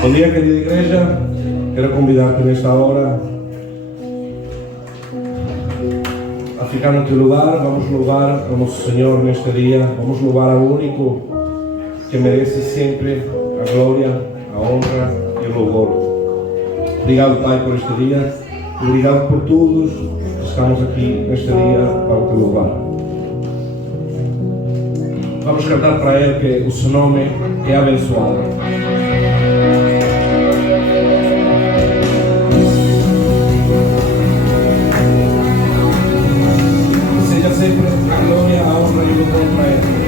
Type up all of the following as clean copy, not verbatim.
Bom dia, querida igreja. Quero convidar-te nesta hora a ficar no teu lugar. Vamos louvar ao nosso Senhor neste dia. Vamos louvar ao único que merece sempre a glória, a honra e o louvor. Obrigado, Pai, por este dia. Obrigado por todos que estamos aqui neste dia para te louvar. Vamos cantar para Ele que o seu nome é abençoado. Sempre a glória, a honra e o louvor para Ele.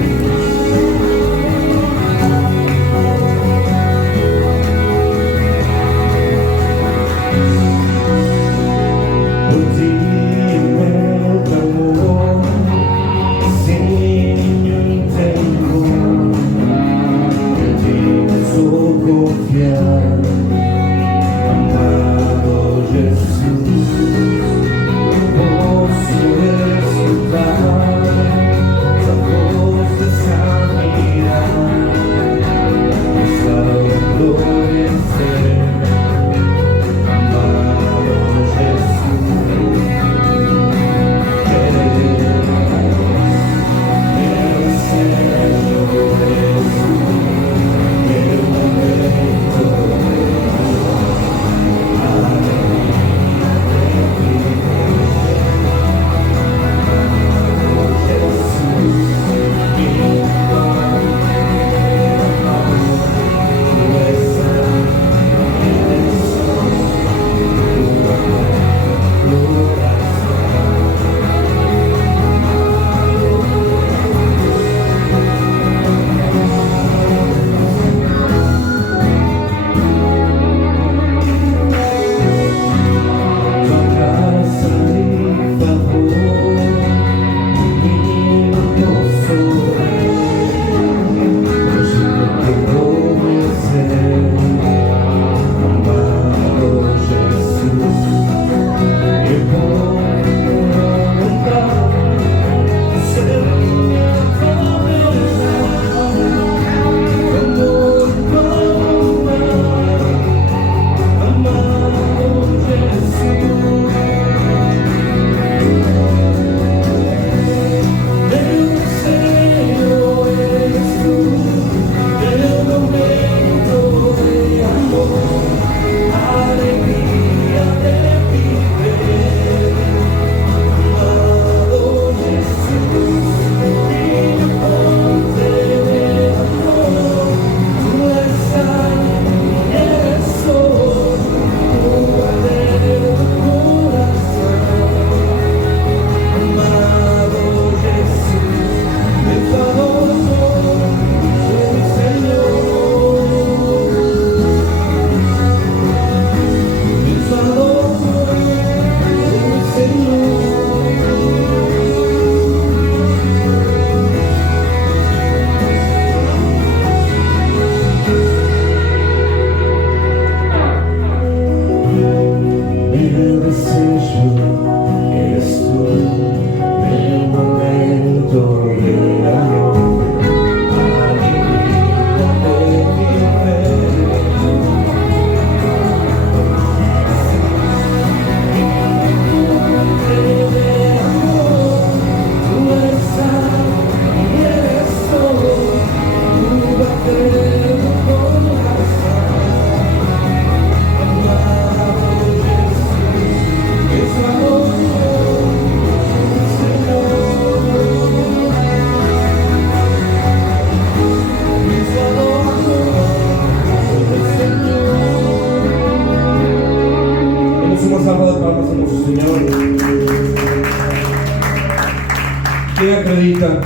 Quem acredita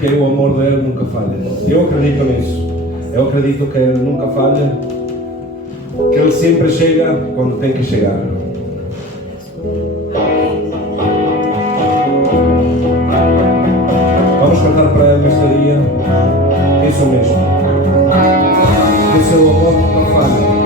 que o amor dele nunca falha? Eu acredito nisso. Eu acredito que ele nunca falha, que ele sempre chega quando tem que chegar. Vamos cantar para ele neste dia isso mesmo. Que o seu amor nunca falha.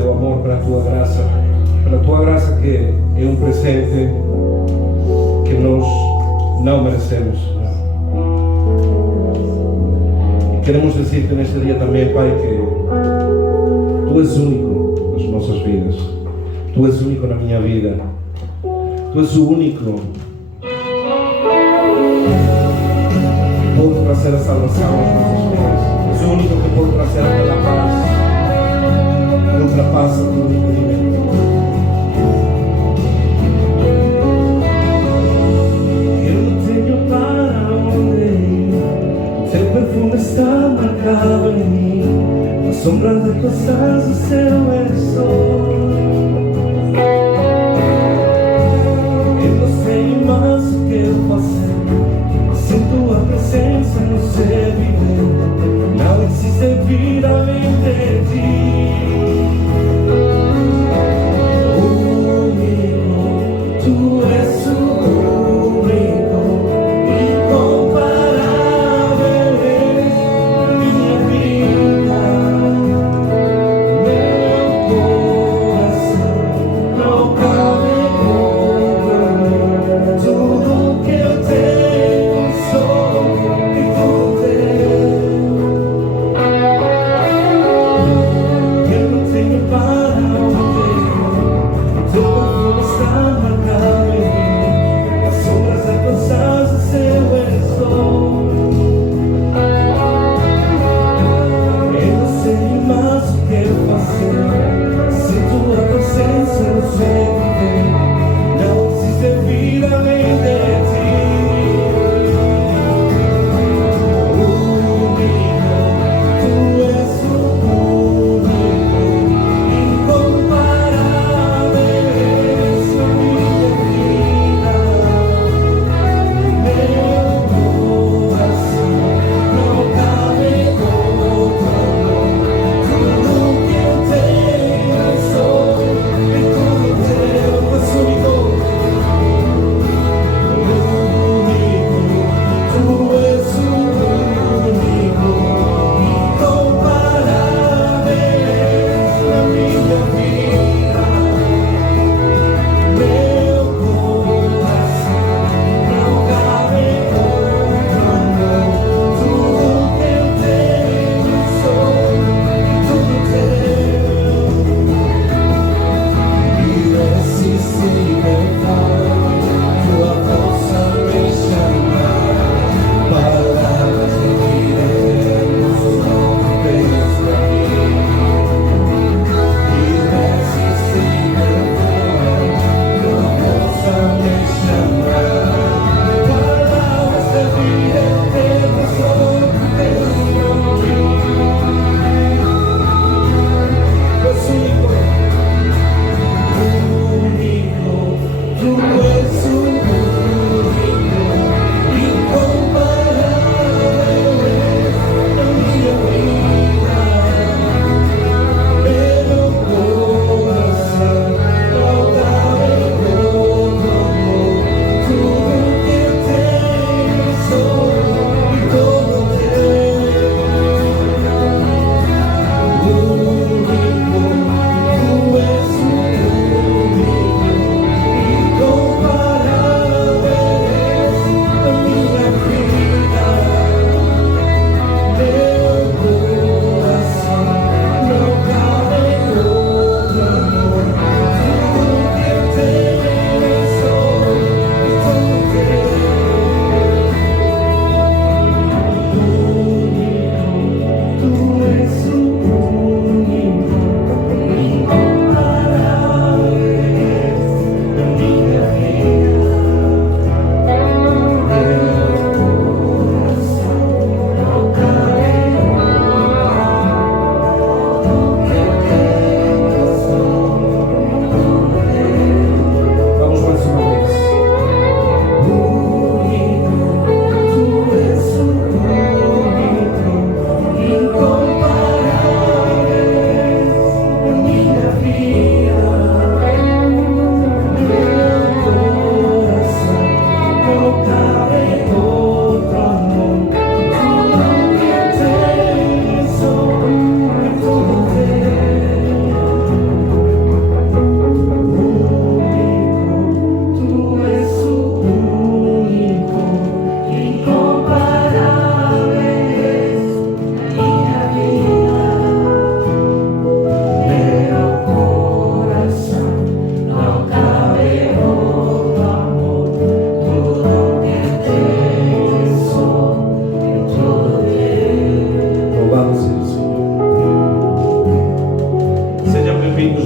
teu amor, pela tua graça que é um presente que nós não merecemos. E queremos dizer-te neste dia também, Pai, que Tu és único nas nossas vidas. Tu és único na minha vida. Tu és o único que pode trazer a salvação às nossas vidas. És o único que pode trazer aquela paz que ultrapassa todo entendimento. Eu não tenho para onde ir, teu perfume está marcado em mim. A sombra de tuas asas, o céu é sol. Eu não sei mais o que eu fazer, sinto a presença no ser viver. Não existe vida além de ti. Único, tu és o único, incomparável és minha vida. Não cabe contra mim. Tudo que eu tenho sou e tu tens.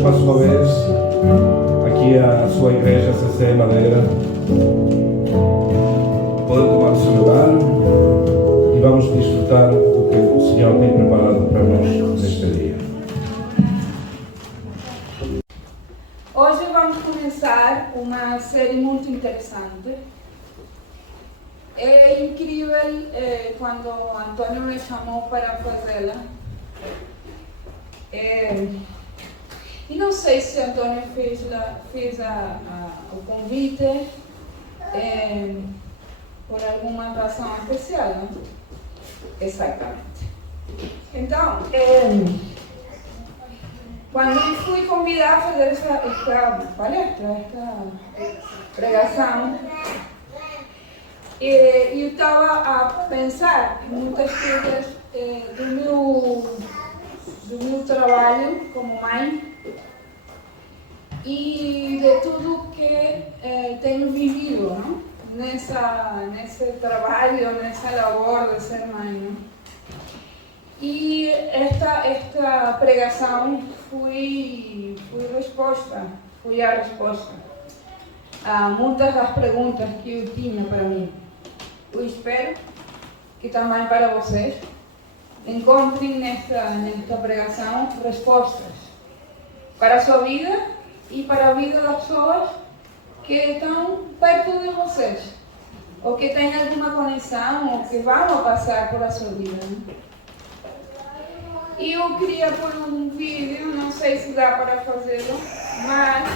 mais uma vez aqui a sua igreja CC Madeira. Pode tomar o seu lugar e vamos desfrutar do que o Senhor tem preparado para nós neste dia. Hoje vamos começar uma série muito interessante. É incrível quando Antônio me chamou para fazê-la. E não sei se Antônio fez o convite por alguma razão especial, não? Exatamente. Então, quando eu fui convidada a fazer esta palestra, esta pregação, eu estava a pensar em muitas coisas do meu trabalho como mãe e de tudo que tenho vivido, não? Nesse trabalho, nessa labor de ser mãe. Não? E esta pregação foi a resposta a muitas das perguntas que eu tinha para mim. Eu espero que também para vocês encontrem nesta pregação respostas para a sua vida e para a vida das pessoas que estão perto de vocês, ou que têm alguma conexão, ou que vão passar por a sua vida. Né? E eu queria pôr um vídeo, não sei se dá para fazê-lo, mas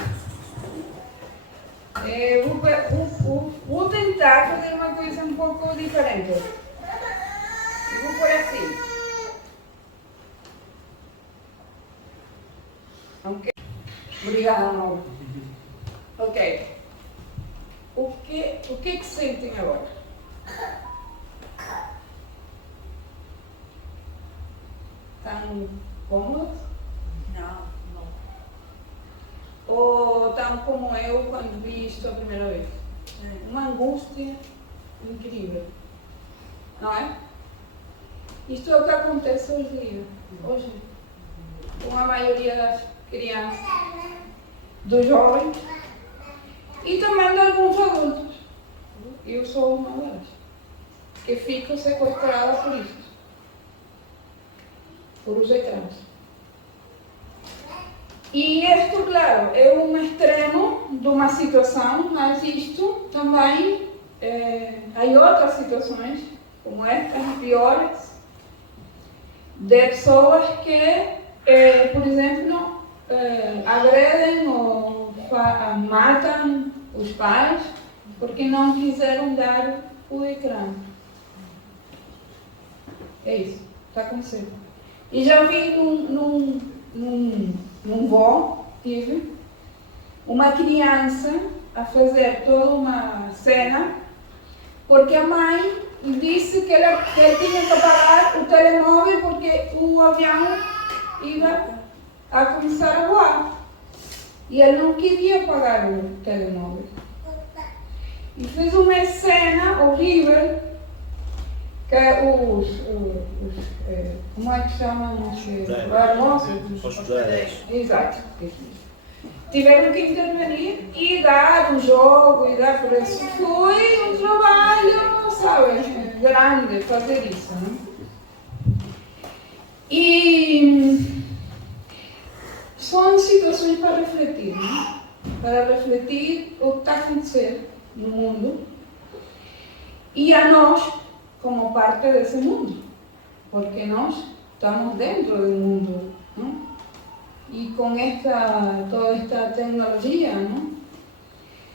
vou tentar fazer uma coisa um pouco diferente. Eu vou pôr assim. Ok? Obrigada, amor. Ok. O que sentem agora? Estão cômodos? Não. Ou tão como eu quando vi isto a primeira vez? Uma angústia incrível, não é? Isto é o que acontece hoje, com a maioria das crianças, dos jovens e também de alguns adultos. Eu sou uma delas, que fico sequestrada por isso, por os ecrãs. E isto, claro, é um extremo de uma situação, mas isto também há outras situações, como estas, piores, de pessoas que, por exemplo, agredem ou matam os pais porque não quiseram dar o ecrã. É isso, está acontecendo. E já vi num voo, tive uma criança a fazer toda uma cena porque a mãe disse que ele tinha que apagar o telemóvel porque o avião ia a começar a voar. E ele não queria apagar o telemóvel. E fez uma cena horrível que como é que chamam os Hospedeiros. Exato. Tiveram que intervenir e dar o jogo e dar por isso. Foi um trabalho, sabe, grande fazer isso. Né? E são situações para refletir, né? Para refletir o que está acontecendo no mundo e a nós como parte desse mundo, porque nós estamos dentro do mundo, não? E com toda esta tecnologia, não?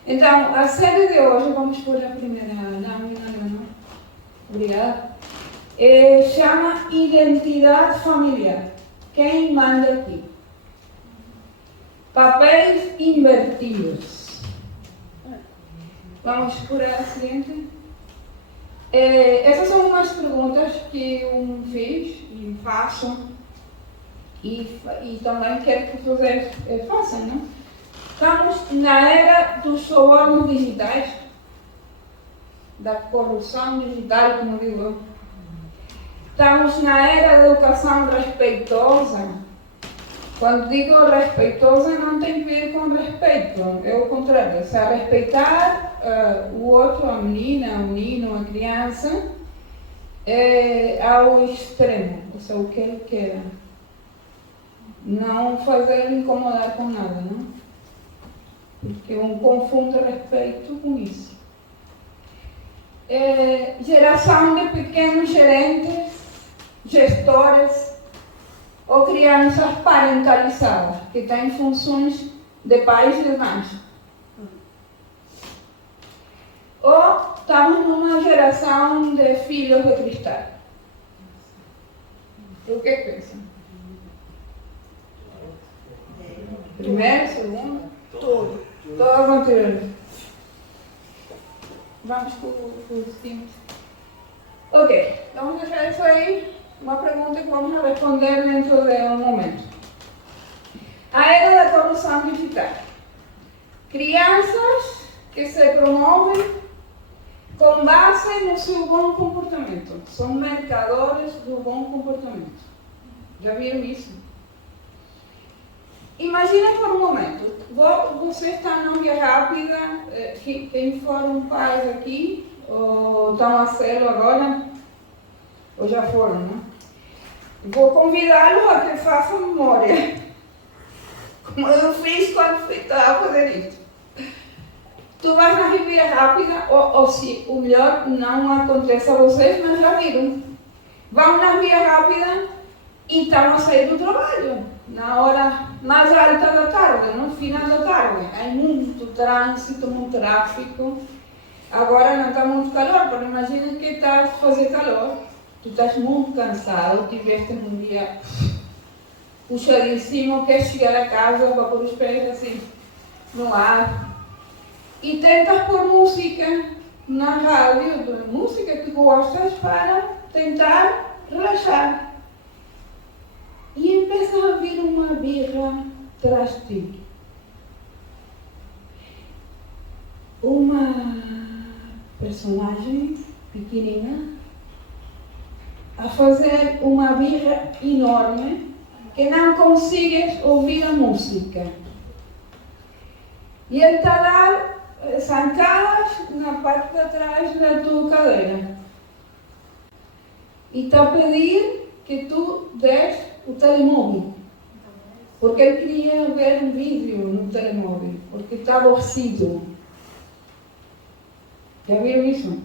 Então, a série de hoje, vamos por a primeira lâmina, não? Obrigada. Chama Identidade Familiar. Quem manda aqui? Papéis invertidos. Vamos por a seguinte. Essas são umas perguntas que eu fiz e faço e também quero que vocês façam, não? Estamos na era dos subornos digitais, da corrupção digital, como digo eu. Estamos na era da educação respeitosa, Quando digo respeitosa, não tem a ver com respeito, é o contrário. Se a respeitar o outro, a menina, o menino, a criança, ao extremo, ou seja, o que ele quer. Não fazer incomodar com nada, não? Porque confunde respeito com isso. Geração de pequenos gerentes, gestores ou crianças parentalizadas, que têm funções de pais e mães. Ou estamos numa geração de filhos de cristal. O que pensam? Primeiro, segundo? Todo. Todo conteúdo. Vamos para os times. Ok, vamos deixar isso aí. Uma pergunta que vamos responder dentro de um momento. A era da corrupção digital. Crianças que se promovem com base no seu bom comportamento. São mercadores do bom comportamento. Já viram isso? Imagina por um momento, você está numa via rápida, quem foram pais aqui, ou estão a ser agora, ou já foram, não? Vou convidá-los a que façam memória, como eu fiz quando estava a fazer isso. Tu vais na via rápida, ou se o melhor não acontece a vocês, mas já viram. Vão na via rápida e estão a sair do trabalho. Na hora mais alta da tarde, no final da tarde. Há muito trânsito, muito tráfego. Agora não está muito calor, porque imagina que está a fazer calor. Tu estás muito cansado, tiveste um dia puxadíssimo, quer chegar a casa para pôr os pés assim no ar. E tentas pôr música na rádio, música que gostas para tentar relaxar. E empieza a vir uma birra atrás de ti. Uma personagem pequenina a fazer uma birra enorme que não consegues ouvir a música. E ele está a dar zancadas na parte de trás da tua cadeira. E está a pedir que tu des o telemóvel, porque ele queria ver um vídeo no telemóvel, porque está aborrecido. Já viram isso?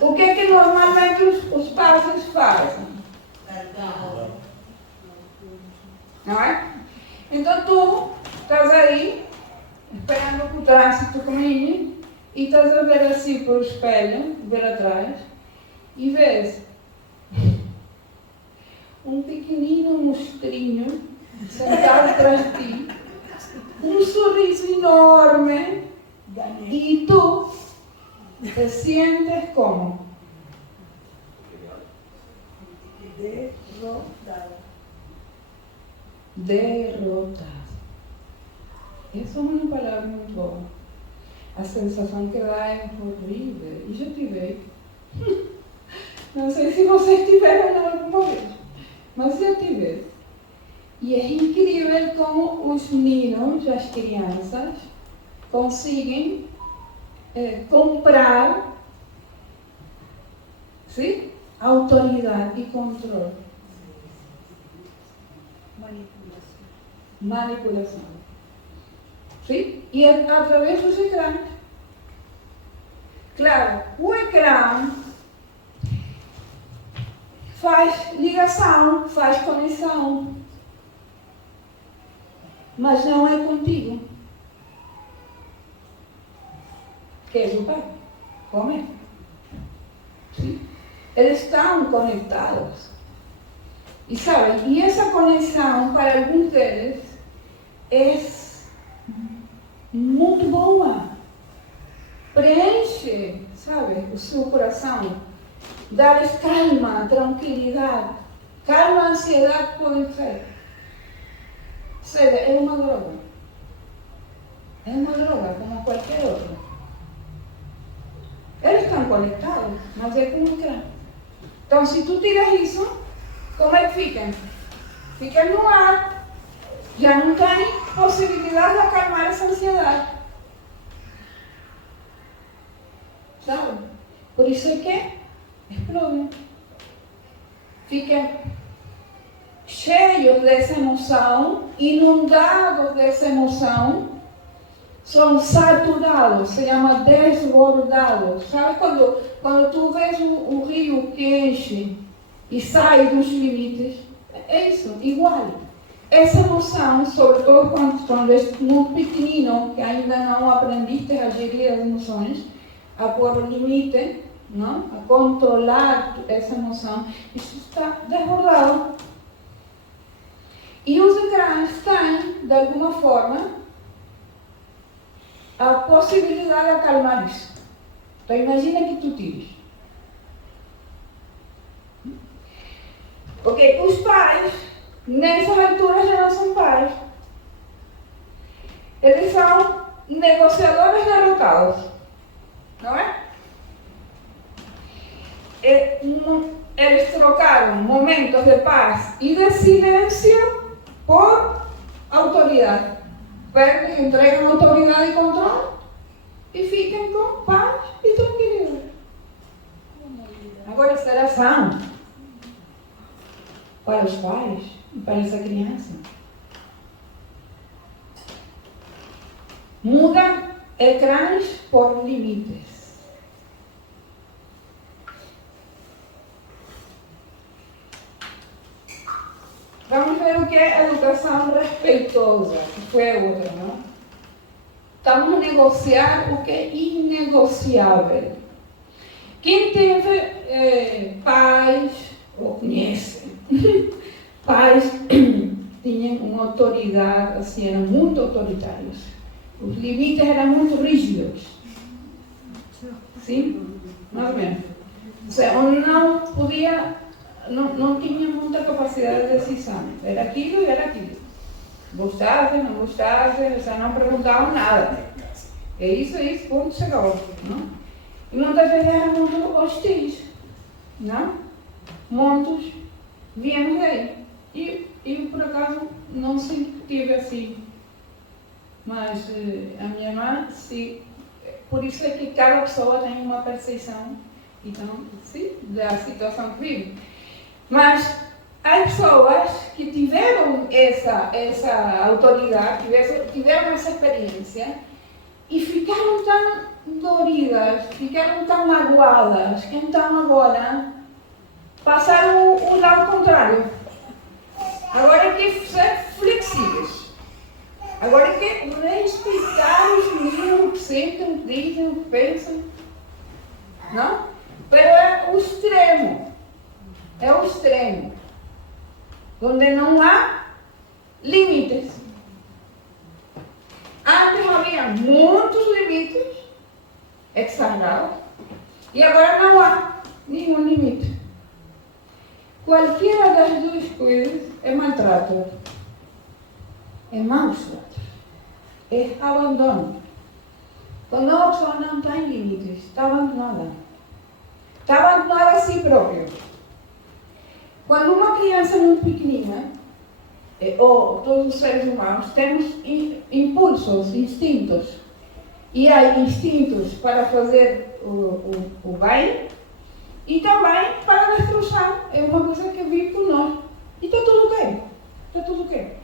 O que é que normalmente os pais fazem? Não é? Então tu estás aí, esperando que o trânsito caminhe, e estás a ver assim por espelho, ver atrás, e vês um pequenino monstrinho sentado atrás de ti, um sorriso enorme, e tu te sientes como? Derrotado. Essa é uma palavra muito boa. A sensação que dá é horrível. E já tive. Não sei se vocês tiveram alguma vez, mas já tive. E é incrível como os meninos, as crianças, conseguem comprar, sim, autoridade e controle. Manipulação. Sim? E através dos ecrãs. Claro, o ecrã faz ligação, faz conexão, mas não é contigo. Queres o pai? Come. Sim? Eles estão conectados. E sabem, e essa conexão para alguns deles é muito boa. Preenche, sabe, o seu coração. Dá-lhes calma, tranquilidade. Calma, ansiedade podem ser. Ou seja, é uma droga. É uma droga, como qualquer outra. Eles estão conectados, mas é com o ecrã. Então, se tu tiras isso, como é que ficam? fica no ar. Já não tem possibilidade de acalmar essa ansiedade. Sabe? Por isso é que explode. Fica cheios dessa emoção, inundados dessa emoção, são saturados, se chama desbordados. Sabe quando tu vês o rio que enche e sai dos limites? É isso, igual. Essa emoção, sobretudo quando és muito pequenino, que ainda não aprendiste a gerir as emoções, a pôr limite, não? A controlar essa emoção, isso está desbordado. E os ecrãs têm, de alguma forma, a possibilidade de acalmar isso. Então imagina que tu tires. Porque os pais, nessas alturas, já não são pais. Eles são negociadores derrotados. Não é? Eles trocaram momentos de paz e de silêncio por autoridade. Entregam autoridade e controle e ficam com paz e tranquilidade. Agora, será são para os pais e para essa criança? Muda ecrãs por limites. Vamos ver o que é educação respeitosa, que foi a outra, não? Estamos a negociar o que é inegociável. Quem teve pais, ou conhece, pais tinham uma autoridade, assim, eram muito autoritários. Os limites eram muito rígidos. Sim? Mais ou menos. Ou seja, não podia... Não tinha muita capacidade de decisão. Era aquilo e era aquilo. Gostasse, não gostasse, já não perguntavam nada. É isso, ponto, chegou. Não? E muitas vezes eram muito hostis. Não? Muitos viemos daí. E eu, por acaso, não sempre tive assim. Mas a minha irmã, sim. Por isso é que cada pessoa tem uma percepção, então, sim, da situação que vive. Mas há pessoas que tiveram essa autoridade, tiveram essa experiência e ficaram tão doridas, ficaram tão magoadas, que então agora passaram o lado contrário. Agora é que ser flexíveis. Agora é que respeitar os meninos que sentem, dizem, pensam. Não? Mas é o extremo. É o extremo, onde não há limites. Antes havia muitos limites exagerados e agora não há nenhum limite. Qualquer das duas coisas é maltrato, é maus tratos, é abandono. Quando a pessoa não tem limites, está abandonada. Está abandonada a si própria. Quando uma criança muito pequenina, ou todos os seres humanos, temos impulsos, instintos. E há instintos para fazer o bem e também para a destruição. É uma coisa que vive por nós. E está tudo ok. Está tudo ok.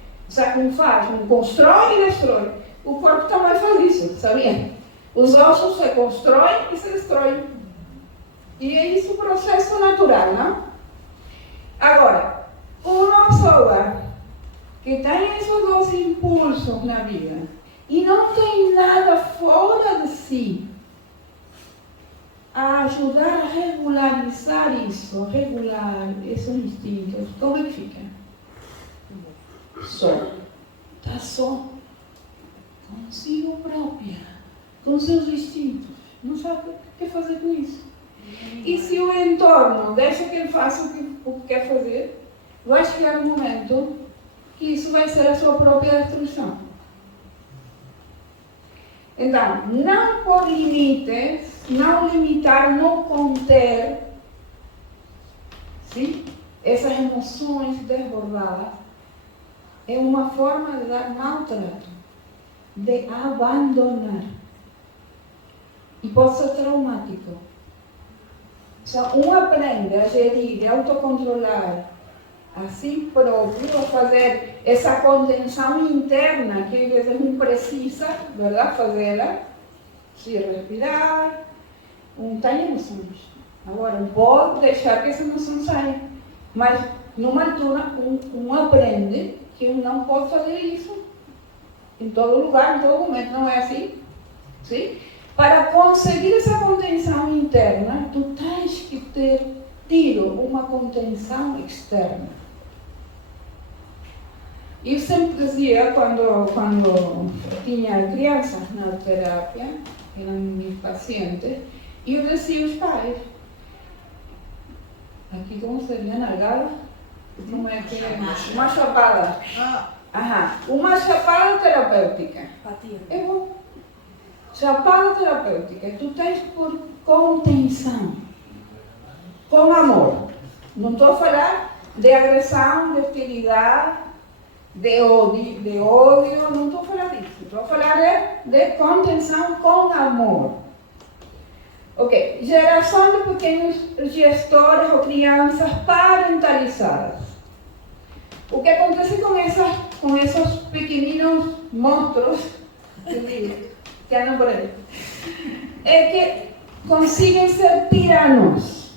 Um faz, um constrói e destrói. O corpo também faz isso, sabia? Os ossos se constroem e se destroem. E é isso o processo natural, não? Agora, uma pessoa que tem esses dois impulsos na vida e não tem nada fora de si a ajudar a regularizar isso, regular esses instintos, como é que fica? Só. Está só. Consigo própria. Com seus instintos. Não sabe o que fazer com isso. E se o entorno deixa que ele faça o que quer fazer, vai chegar um momento que isso vai ser a sua própria destruição. Então, não pôr limites, não limitar, não conter, sim? Essas emoções desbordadas, é uma forma de dar maltrato, de abandonar. E pode ser traumático. Aprende a gerir, a autocontrolar a si próprio, a fazer essa contenção interna que às vezes precisa, verdade, fazê-la, se respirar, tem emoções. Agora, não pode deixar que essa emoção saia. Mas, numa altura, aprende que não pode fazer isso em todo lugar, em todo momento. Não é assim? Sim? Para conseguir essa contenção interna, tu tens que ter tido uma contenção externa. Eu sempre dizia, quando tinha crianças na terapia, eram meus pacientes, eu dizia aos pais, aqui como seria nargada? Como é que é? Uma chapada. Uma chapada terapêutica. É bom. Chapada terapêutica. Tu tens por contenção. Com amor. Não estou a falar de agressão, de hostilidade, de ódio, não estou a falar disso. Estou a falar de contenção com amor. Ok, geração de pequenos gestores ou crianças parentalizadas. O que acontece com esses pequeninos monstros que andam por aí é que conseguem ser tiranos.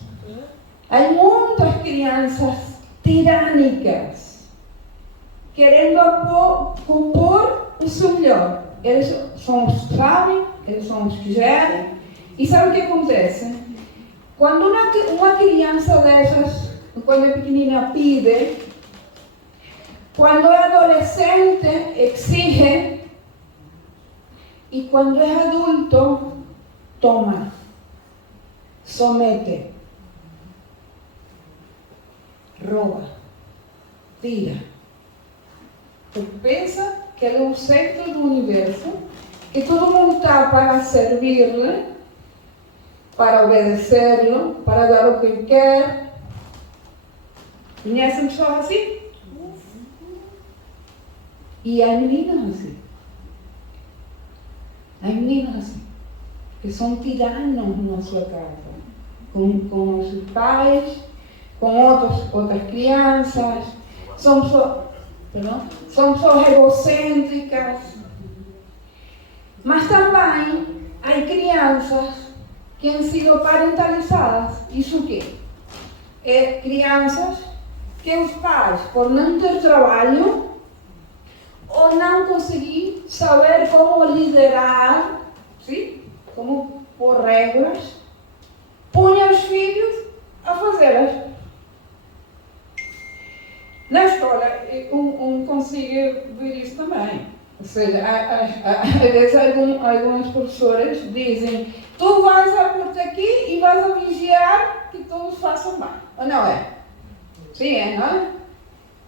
Há muitas crianças tirânicas, querendo compor o seu melhor. Eles são os que sabem, eles são os que gerem. E sabe o que acontece? Quando uma criança dessas, quando é pequenina, pede, quando é adolescente, exige, e quando é adulto, toma, somete, rouba, tira. Tu pensa que ele é o centro do universo, que todo mundo está para servir-lhe, para obedecer-lo, para dar o que ele quer. Conhecem pessoas assim? E há meninas assim. Há meninas assim, que são tiranos na sua casa, com os pais, com outras crianças, são pessoas egocêntricas. Mas também há crianças que han sido parentalizadas. Isso o quê? É crianças que os pais, por não ter trabalho, ou não conseguir saber como liderar, sim? Como por regras, punham os filhos a fazê-las. Na escola, consegue ver isso também. Ou seja, às vezes alguns professores dizem: tu vais a por aqui e vais a vigiar que todos façam bem. Ou não é? Sim, é, não é?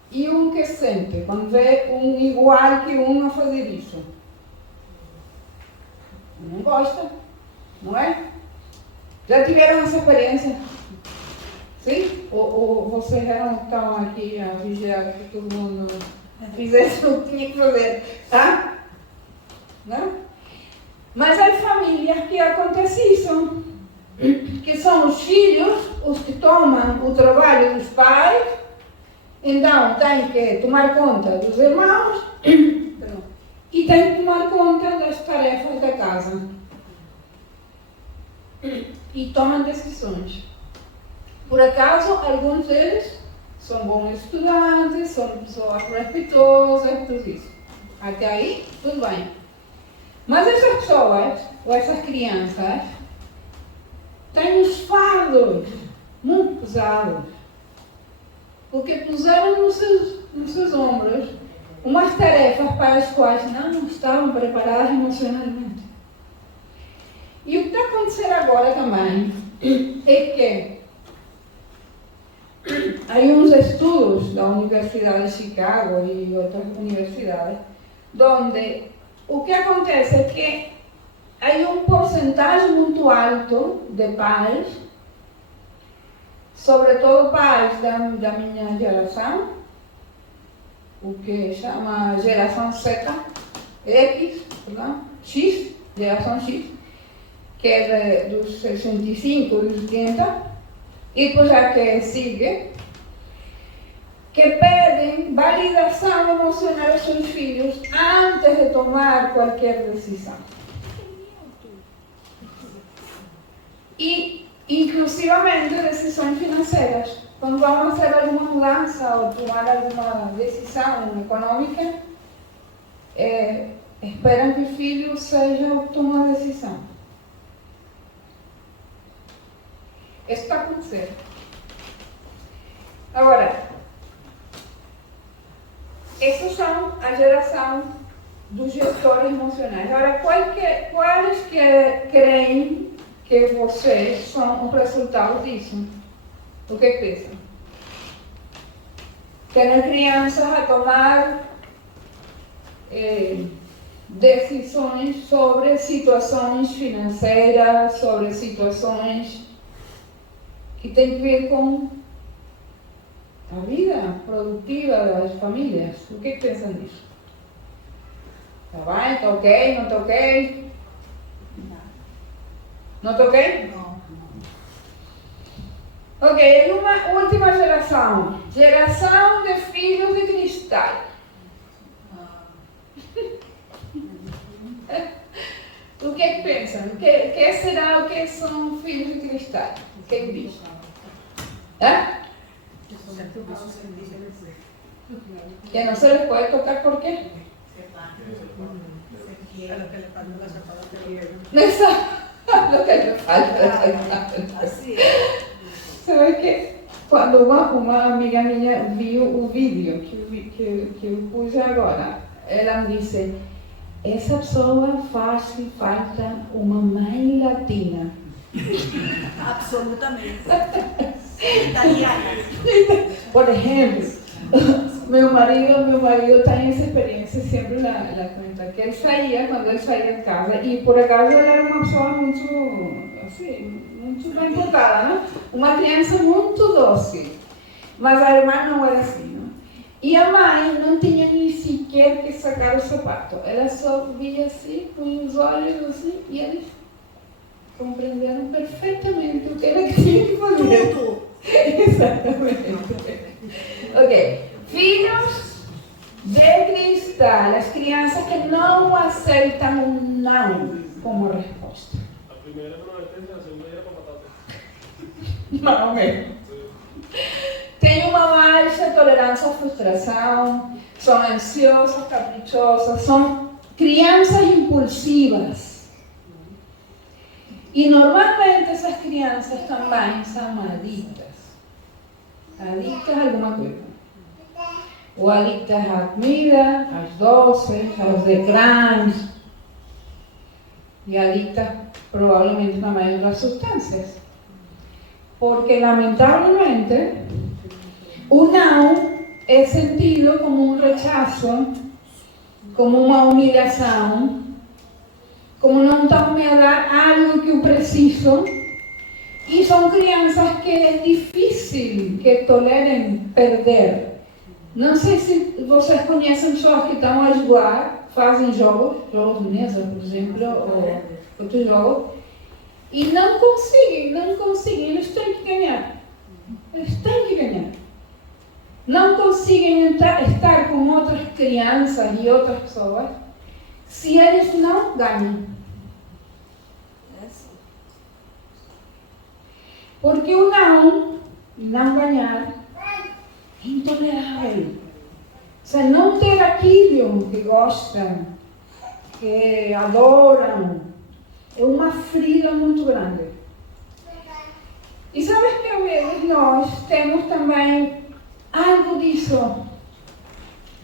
E que sente quando vê igual que a fazer isso? Não gosta, não é? Já tiveram essa experiência? Sim? Ou vocês estão aqui a vigiar que todo mundo fizesse o que tinha que fazer? Tá? Não? Mas há famílias que acontece isso, que são os filhos os que tomam o trabalho dos pais, então têm que tomar conta dos irmãos e têm que tomar conta das tarefas da casa. E tomam decisões. Por acaso, alguns deles são bons estudantes, são pessoas respeitosas, tudo isso. Até aí, tudo bem. Mas essas pessoas, ou essas crianças, têm os fardos muito pesados, porque puseram nos seus ombros umas tarefas para as quais não estavam preparadas emocionalmente. E o que está acontecendo agora também é que há uns estudos da Universidade de Chicago e outras universidades, onde o que acontece é que há porcentagem muito alto de pais, sobretudo pais da minha geração, o que chama geração Z, X, perdão, X, geração X, que é dos 65, dos 80, e depois há que sigue, que pedem validação emocional aos seus filhos antes de tomar qualquer decisão. E, inclusivamente, decisões financeiras. Quando vamos fazer alguma mudança ou tomar alguma decisão econômica, esperam que o filho seja o que tome a decisão. Isso está acontecendo. Agora, essas são a geração dos gestores emocionais. Agora, quais que creem que vocês são o resultado disso? O que pensam? Tendo crianças a tomar decisões sobre situações financeiras, sobre situações que têm a ver com a vida produtiva das famílias. O que pensam disso? Está bem? Está ok? Não está ok? Não está ok? Não. Ok, uma última geração. Geração de filhos de cristal. O que pensam? O que será o que são filhos de cristal? Quem diz? Que não se les pode tocar por quê? Não sabe o que lhe falta. Sabe que quando uma amiga minha viu o vídeo que eu pus agora, ela me disse: essa pessoa faz falta uma mãe latina. Absolutamente. Italiana. Por exemplo, meu marido tem essa experiência, sempre ela conta que ele saía, quando ele saía de casa, e por acaso ele era uma pessoa muito, assim, muito bem portada, né? Uma criança muito doce, mas a irmã não era assim, né? E a mãe não tinha nem sequer que sacar o sapato, ela só via assim, com os olhos assim, e eles compreenderam perfeitamente o que ela tinha que fazer. Tudo. Exatamente. Ok. Filhos de cristal, as crianças que não aceitam um não como resposta. A primeira era uma advertência, a segunda era para batata. Mais ou menos. Tem uma baixa tolerância à frustração, são ansiosas, caprichosas, são crianças impulsivas. E normalmente essas crianças também são adictas. Adictas a alguma coisa. Ou adictas à comida, às doces, aos ecrãs. E adictas provavelmente também a outras substâncias. Porque, lamentavelmente, o não é sentido como um rechaço, como uma humilhação, como não estão-me a dar algo que eu preciso. E são crianças que é difícil que tolerem perder. Não sei se vocês conhecem pessoas que estão a jogar, fazem jogos de mesa, por exemplo, ou outros jogos, e não conseguem, eles têm que ganhar. Eles têm que ganhar. Não conseguem estar com outras crianças e outras pessoas se eles não ganham. Porque o não ganhar, é intolerável. Se não ter aquilo que gostam, que adoram, é uma ferida muito grande. E sabes que às vezes nós temos também algo disso.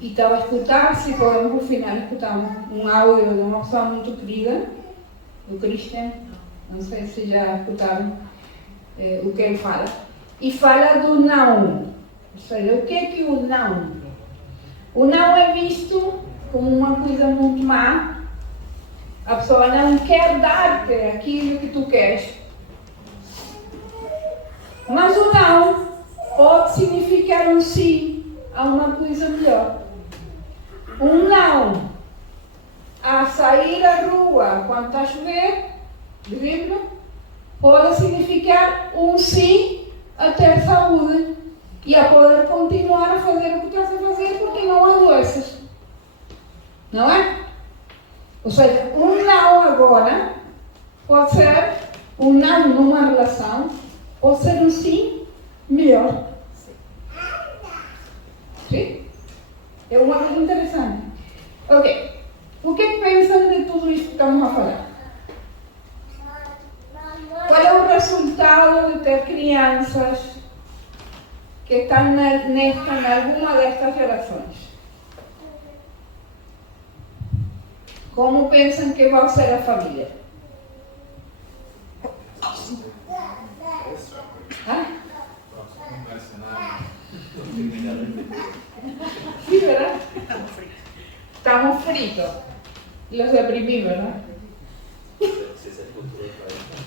E estava a escutar, se podemos, no final, escutar um áudio de uma pessoa muito querida, do Christian. Não sei se já escutaram o que ele fala. E fala do não. Ou seja, o que é o não? O não é visto como uma coisa muito má. A pessoa não quer dar-te aquilo que tu queres. Mas o não pode significar um sim a uma coisa melhor. um não a sair à rua quando está a chover, por exemplo, pode significar um sim a ter saúde e a poder continuar a fazer o que estás a fazer porque não adoeces. Não é? Ou seja, um não agora pode ser um não numa relação, pode ser um sim melhor. Sim? É uma coisa interessante. Ok. O que pensam de tudo isto que estamos a falar? Qual é o resultado de ter crianças que estão em alguma destas gerações? Como pensam que vai ser a família? ¿Ah? Sí, ¿verdad? Estamos fritos. Los deprimí, ¿verdad?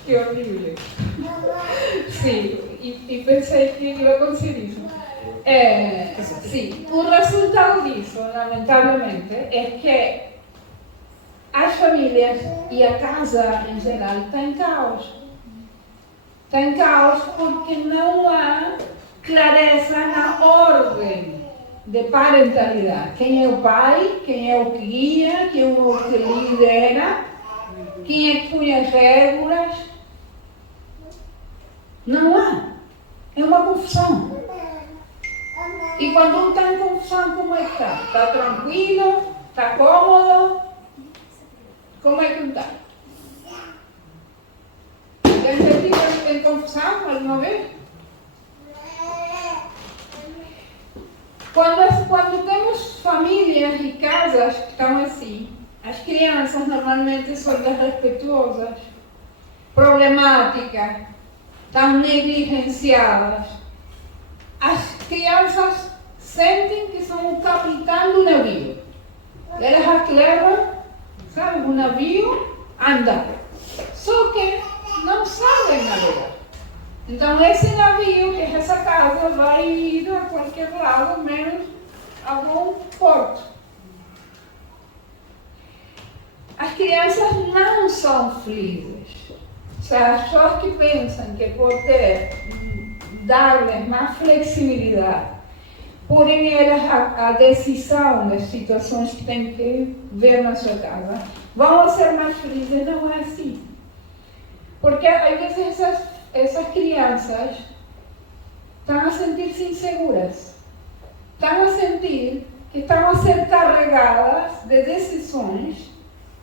Qué horrible. Sí, y pensé que lo conseguí. Sí, un resultado disso, lamentavelmente, é que as famílias e a casa em geral está em caos. Está em caos porque não há clareza na ordem de parentalidade. Quem é o pai, quem é o que guia, quem é o que lidera, quem é que põe as regras. Não há. É uma confusão. E quando um está em confusão, como é que está? Está tranquilo? Está cômodo? Como é que está? Já sentiram em confusão alguma vez? Quando temos famílias e casas que estão assim, as crianças normalmente são desrespeituosas, problemáticas, estão negligenciadas. As crianças sentem que são o capitão do navio. Elas as levam, sabe, o navio anda. Só que não sabem navegar. Então esse navio, que é essa casa, vai ir a qualquer lado, menos a algum porto. As crianças não são felizes. As pessoas que pensam que poder dar-lhes mais flexibilidade, porém elas a decisão das situações que têm que ver na sua casa, vão ser mais felizes. Não é assim. Porque às vezes essas crianças estão a sentir-se inseguras. Estão a sentir que estão a ser carregadas de decisões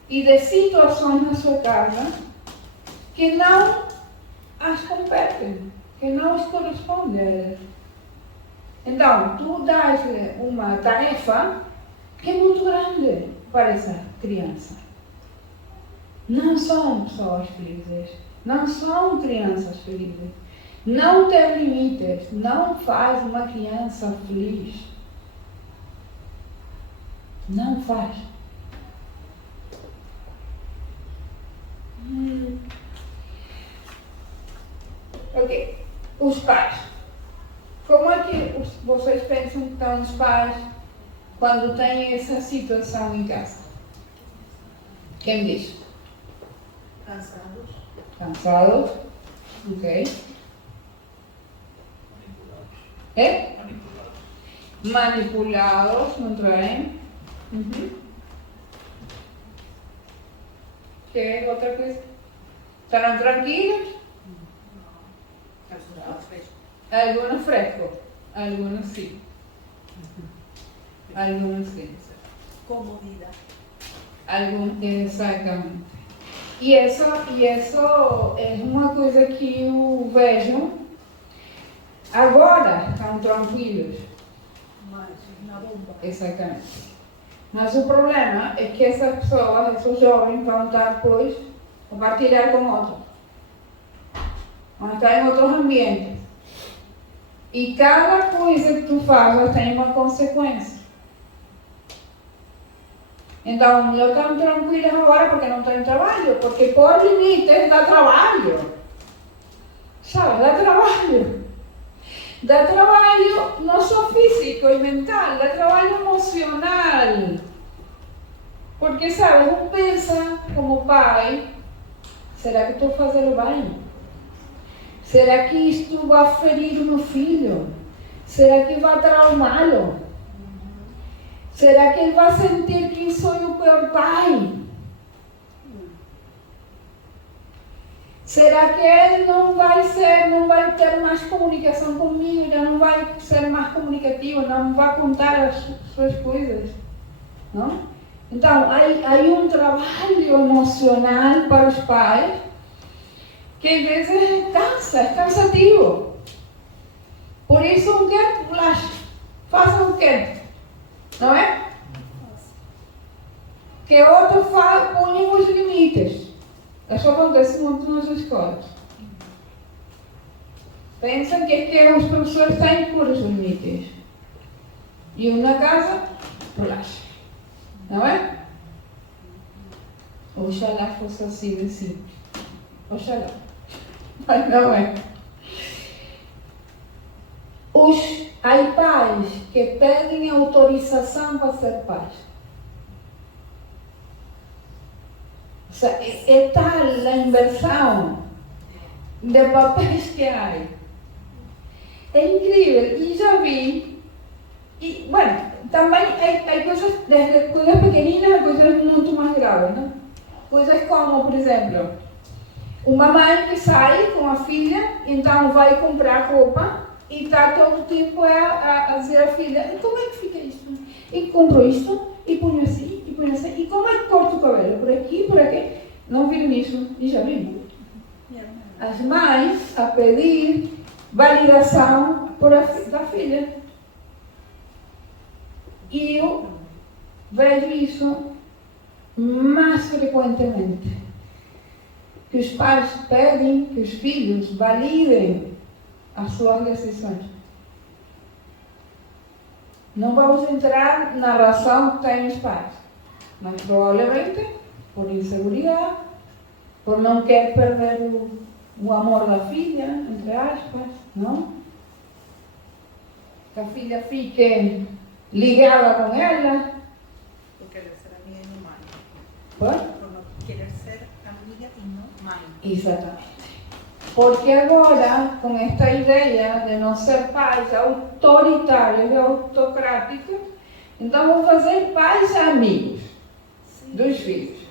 e de situações na sua casa que não as competem, que não as correspondem a elas. Então, tu dás-lhe uma tarefa que é muito grande para essa criança. Não são pessoas felizes, não são crianças felizes. Não ter limites não faz uma criança feliz. Não faz. Ok. Os pais. Como é que vocês pensam que estão os pais quando têm essa situação em casa? Quem diz? Cansados. Cansados. Ok. É? Manipulados, muito bem. Que outra coisa? Estarão tranquilos? Algunos frescos, algunos sí. Algunos sí. Comodidad. Exatamente. E isso é uma coisa que eu vejo. Agora estão tranquilos. Mas na bomba. Exatamente. Mas o problema é que essas pessoas, esses jovens, vão estar depois a partilhar com outros. Vão estar em outros ambientes. E cada coisa que tu fazes tem uma consequência. Então, não estão tranquilos agora porque não têm trabalho, porque por limites dá trabalho. Sabe, dá trabalho. Dá trabalho não só físico e mental, dá trabalho emocional. Porque, sabe, pensa como pai, será que estou fazendo bem? Será que isto vai ferir o meu filho? Será que vai traumá-lo? Será que ele vai sentir que sou o pior pai? Será que ele não vai ter mais comunicação comigo, já não vai ser mais comunicativo, não vai contar as suas coisas? Não? Então, há um trabalho emocional para os pais que às vezes cansa, é cansativo. Por isso, o que? Façam o quê? Não é? Que outro ponha os limites. Isso acontece muito nas escolas. Pensam que os professores têm que pôr os limites. E na casa, relaxa. Não é? Oxalá fosse assim de simples. Oxalá. Mas não é. Há pais que pedem autorização para ser pais. O sea, é tal a inversão de papéis que há. É incrível. E já vi. E, bueno, também há coisas, desde coisas pequeninas a coisas muito mais graves, não? Coisas como, por exemplo, uma mãe que sai com a filha, então vai comprar roupa e está todo o tempo a dizer à filha: como é que fica isto? E compro isto, e ponho assim, e ponho assim. E como é que corto o cabelo? Por aqui, por aqui. Não viram isso? E já viram? As mães a pedir validação da filha. E eu vejo isso mais frequentemente. Que os pais pedem que os filhos validem as suas decisões. Não vamos entrar na razão que têm os pais, mas provavelmente por inseguridade, por não querer perder o amor da filha, entre aspas, não? Que a filha fique ligada com ela. Por querer ser amiga e não mãe. Por? Por não querer ser amiga e não mãe. Exatamente. Porque agora, com esta ideia de não ser pais autoritários e autocráticos, então vão fazer pais amigos dos filhos.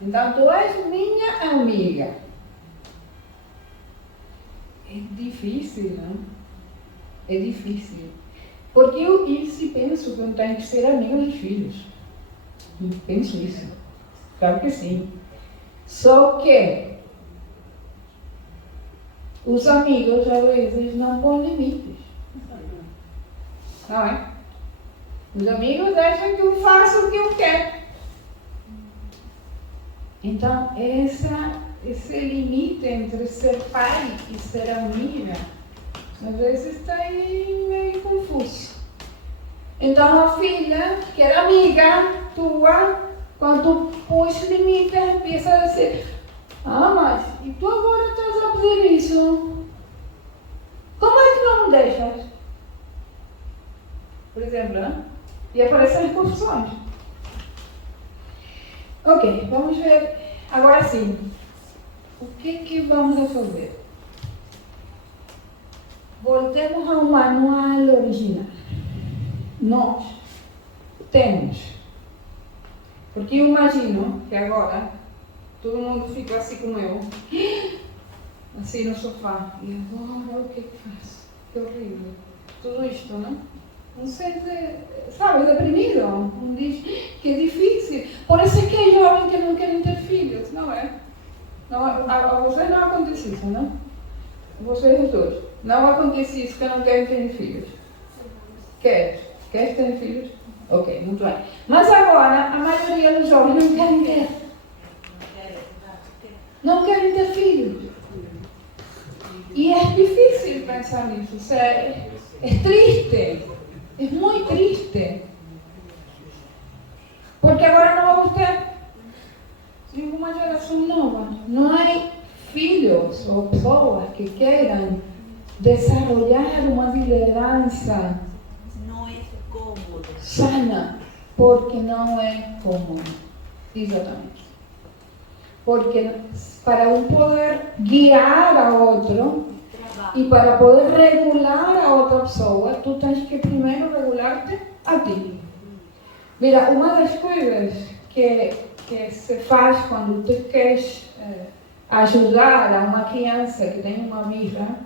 Então, tu és minha amiga. É difícil, não? É difícil. Porque eu penso que eu tenho que ser amiga dos filhos. Eu penso isso. Claro que sim. Só que os amigos, às vezes, não põem limites. Não é? Os amigos deixam que eu faça o que eu quero. Então, esse limite entre ser pai e ser amiga, às vezes está aí meio confuso. Então, a filha, que era amiga tua, quando tu pões limite, empieza a dizer: ah, mas e tu agora estás a fazer isso? Como é que não me deixas? Por exemplo, né? E aparecem as confusões. Ok, vamos ver agora sim. O que vamos a fazer? Voltemos ao manual original. Nós temos. Porque eu imagino que agora todo mundo fica assim como eu, assim no sofá. E agora o que faço? Que horrível. Tudo isto, não? Um sente, sabe, deprimido. Um diz que é difícil. Por isso é que é jovem que não querem ter filhos, não é? Não, a vocês não acontece isso, não? Vocês dois. Não acontece isso que não querem ter filhos. Queres ter filhos? Ok, muito bem. Mas agora, a maioria dos jovens não querem ter. Não querem ter filhos. E é difícil pensar nisso. É triste. É muito triste. Porque agora não vamos ter uma geração nova. Não há filhos ou pessoas que queiram desenvolver uma liderança Não é cômodo. sana Porque não é comum. Exatamente. Porque para um poder guiar a outro e para poder regular a outra pessoa, tu tens que primeiro regular-te a ti. Mira, uma das coisas que se faz quando tu queres ajudar a uma criança que tem uma birra,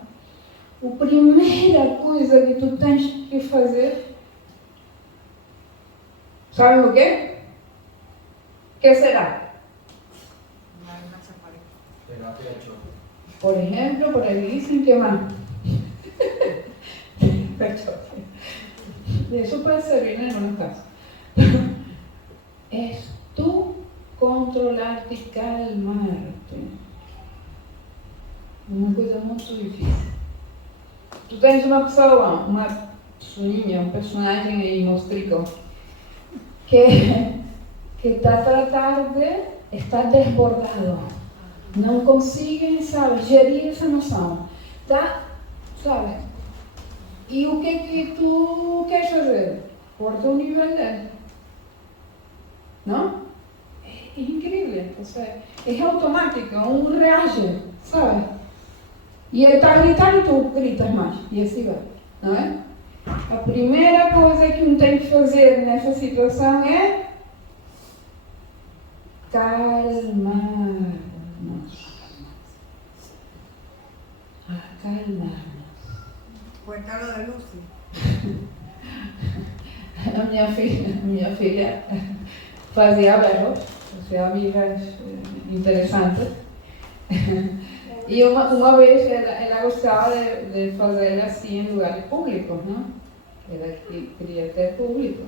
a primeira coisa que tu tens que fazer, sabe o quê? Que será? Por ejemplo, por ahí dicen que más. Eso puede servir en algunos casos. Es tú controlarte y calmarte. Uma coisa muito difícil. Tu tens uma pessoa, uma pessoinha, um personagem aí monstrico, que está a tratar de estar desbordado. Não conseguem, sabe, gerir essa noção. Tá? Sabe? E o que tu queres fazer? Pôr-te ao nível dele. Não? É incrível. Ou seja, é automático, reage, sabe? E ele está a gritar e tu gritas mais. E assim vai. Não é? A primeira coisa que tem que fazer nessa situação é calmar. Acalmar-nos. Cuéntalo de Lucy. A minha filha fazia berros, fazia amigas interessantes. E uma vez ela gostava de fazer assim em lugares públicos, não? Ela queria ter público.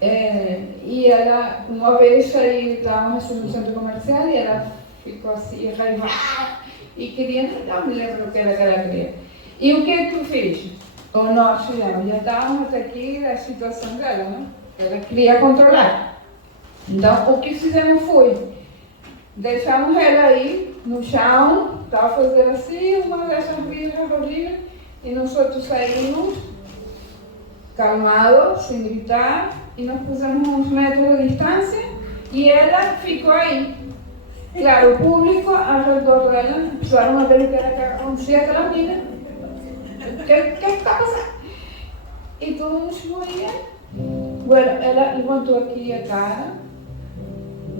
E ela, uma vez aí estávamos no centro comercial e ela ficou assim, raivada, e queria, não me lembro o que ela queria. E o que eu fiz? Ou nós fizemos, já estávamos aqui na situação dela, não? Ela queria controlar. Então, o que fizemos foi, deixamos ela aí no chão, estava fazendo assim, uma dessas birras horríveis, e nós saímos calmados, sem gritar, e nós pusemos uns metros de distância, e ela ficou aí. Claro, o público ao redor dela começaram a ver o que era acontecia com aquela menina. O que está passando? E todo mundo chegou aí. Bueno, ela levantou aqui a cara,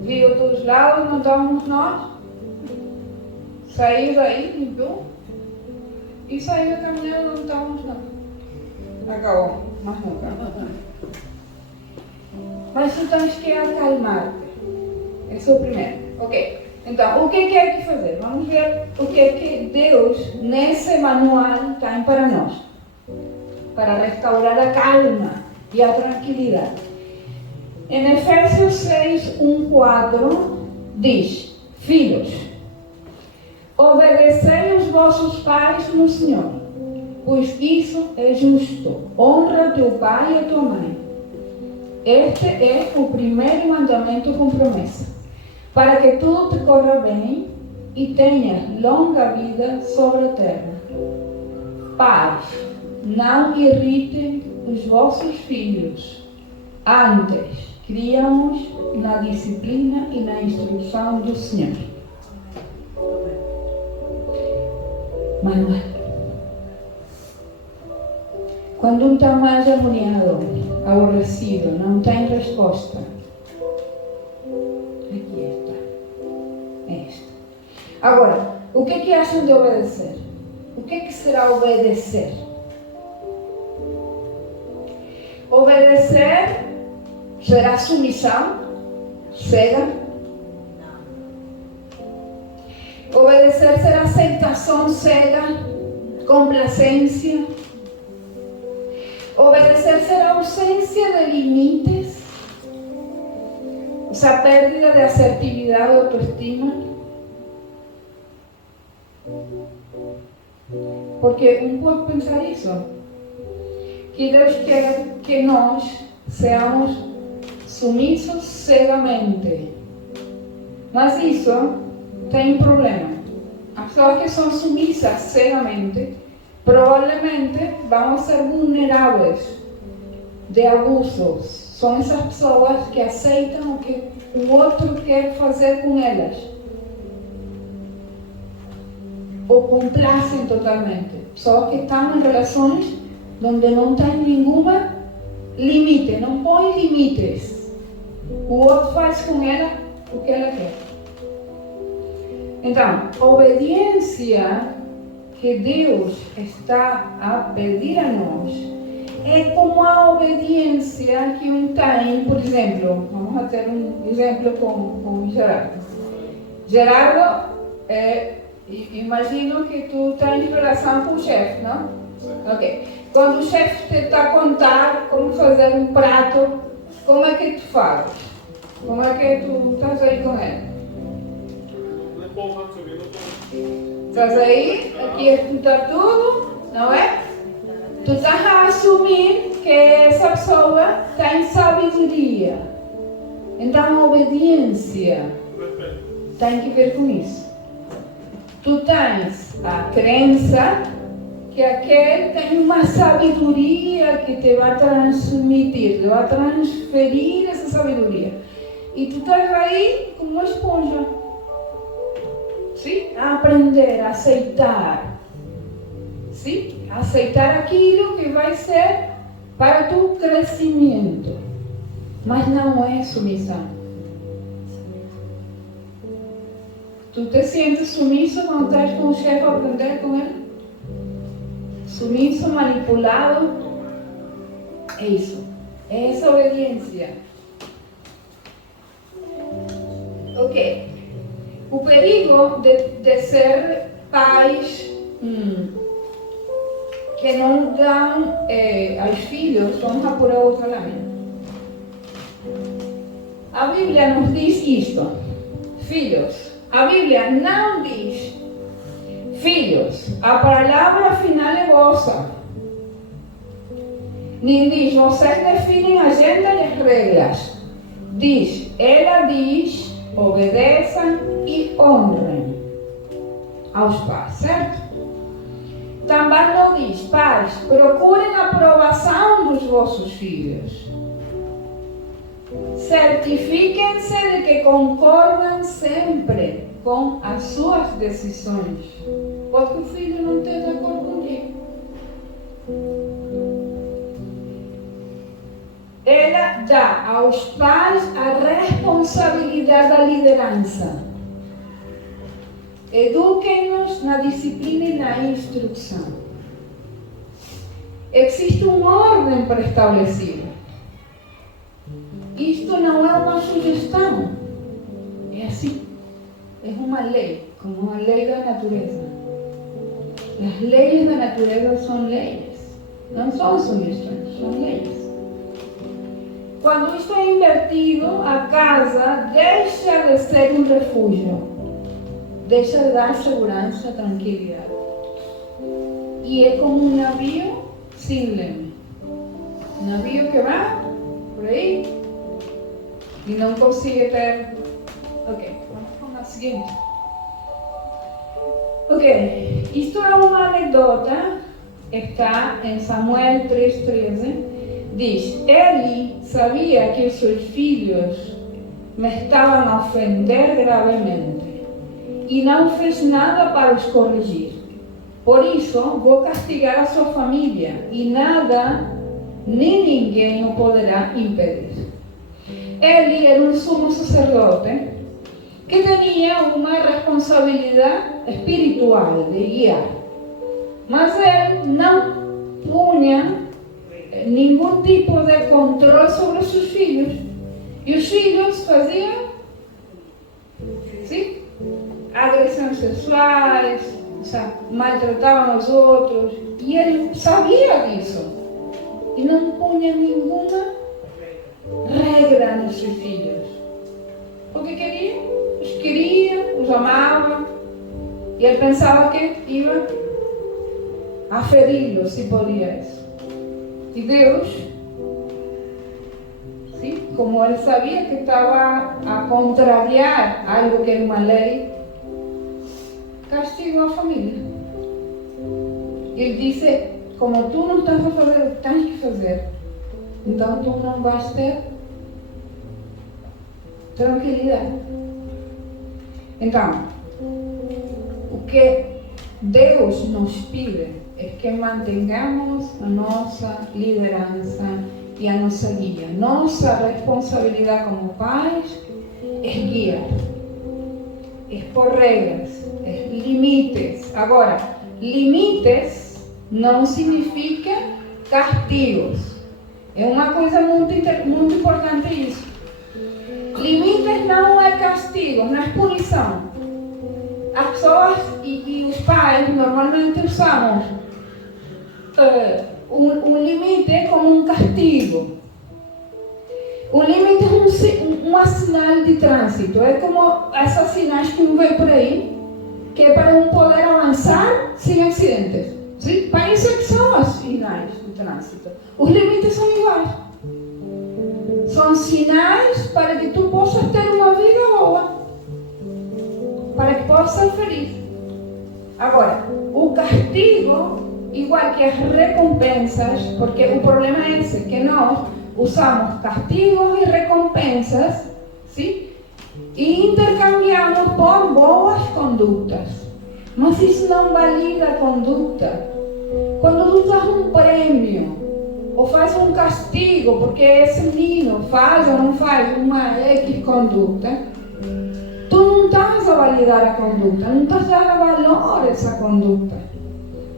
viu todos os lados, não estávamos nós, saiu daí, limpou, e saiu da caminhada, não estávamos nós. Acabou, mas nunca. Mas tu tens que acalmar-te. Esse é o primeiro. Ok. Então, o que é que fazer? Vamos ver o que é que Deus, nesse manual, tem para nós. Para restaurar a calma e a tranquilidade. Em Efésios 6, 1-4, diz: Filhos, obedecei os vossos pais no Senhor, pois isso é justo. Honra teu pai e a tua mãe. Este é o primeiro mandamento com promessa, para que tudo te corra bem e tenhas longa vida sobre a terra. Pais, não irritem os vossos filhos, antes criamos na disciplina e na instrução do Senhor. Manuel. Quando um está mais agoniado, aborrecido, não tem resposta, aqui está. É esta. Agora, o que acham de obedecer? O que será obedecer? Obedecer será submissão cega? Obedecer será aceitação cega, complacência? Obedecer será ausência de limites, essa pérdida de assertividade e autoestima. Porque pode pensar isso, que Deus quer que nós seamos sumissos cegamente. Mas isso tem um problema. As pessoas que são sumissas cegamente provavelmente vão ser vulneráveis de abusos São essas pessoas que aceitam o que o outro quer fazer com elas. Ou complacem totalmente. Pessoas que estão em relações onde não tem nenhuma limite, não põe limites. O outro faz com ela o que ela quer. Então, a obediência que Deus está a pedir a nós é como a obediência que tem, por exemplo, vamos ter um exemplo com Gerardo. Gerardo, imagino que tu tens relação com o chefe, não? Ok. Quando o chefe te está a contar como fazer um prato, como é que tu falas? Como é que tu estás aí com ele? Estás aí, aqui a escutar tudo, não é? Tu estás a assumir que essa pessoa tem sabedoria. Então a obediência tem que ver com isso. Tu tens a crença que aquele tem uma sabedoria que te vai transmitir, te vai transferir essa sabedoria. E tu estás aí como uma esponja. Sim? A aprender, a aceitar. Sim? A aceitar aquilo que vai ser para o teu crescimento. Mas não é submissão. Tu te sentes sumisso quando estás com o chefe a aprender com ele? Sumisso, manipulado? É isso. É essa obediência. Ok. O perigo de ser pais que não dão aos filhos, vamos apurar outra lámina. A Bíblia nos diz isto. Filhos, a Bíblia não diz: filhos, a palavra final é vossa. Nem diz: vocês definem a agenda e as regras. Diz: ela diz: obedeçam e honrem aos pais, certo? Também não diz: pais, procurem a aprovação dos vossos filhos. Certifiquem-se de que concordam sempre com as suas decisões, porque o filho não tem de acordo contigo. Ela dá aos pais a responsabilidade da liderança. Eduquem-nos na disciplina e na instrução. Existe uma ordem pré-estabelecida. Isto não é uma sugestão. É assim. É uma lei, como uma lei da natureza. As leis da natureza são leis. Não são sugestões, são leis. Quando isto é invertido, a casa deixa de ser um refúgio. Deixa de dar segurança, tranquilidade. E é como um navio sem leme. Um navio que vai por aí e não consegue ter... Ok, vamos para a seguinte. Ok, isto é uma anedota. Está em Samuel 3:13. Diz: Eli sabia que os seus filhos me estavam a ofender gravemente e não fez nada para os corrigir. Por isso, vou castigar a sua família e nada nem ninguém o poderá impedir. Eli era um sumo sacerdote que tinha uma responsabilidade espiritual de guiar, mas ele não punha nenhum tipo de controle sobre os seus filhos. E os filhos faziam, sim, agressões sexuais, maltratavam os outros. E ele sabia disso. E não punha nenhuma regra nos seus filhos. Porque queria, os amava. E ele pensava que ia a feri-los se podia isso. E Deus, sim, como ele sabia que estava a contrariar algo que era uma lei, castigou a família. Ele disse: como tu não estás a fazer o que tens que fazer, Então tu não vais ter tranquilidade. Então, o que Deus nos pede é que mantenhamos a nossa liderança e a nossa guia. Nossa responsabilidade como pais é guiar, é pôr regras, é limites. Agora, limites não significa castigos. É uma coisa muito importante isso. Limites não é castigo, não é punição. As pessoas e os pais normalmente usamos um limite como um castigo. O limite é uma sinal de trânsito. É como essas sinais que vê por aí, que é para poder avançar sem acidentes. Sim? Para isso é que são as sinais de trânsito. Os limites são iguais. São sinais para que tu possas ter uma vida boa, para que possas ser feliz. Agora, o castigo, igual que as recompensas, porque o problema é esse, que nós usamos castigos e recompensas, sim? E intercambiamos por boas condutas. Mas isso não valida a conduta. Quando tu dás um prêmio, ou faz um castigo, porque esse menino faz ou não faz uma X conduta, tu não estás a validar a conduta, não estás a dar valor a essa conduta.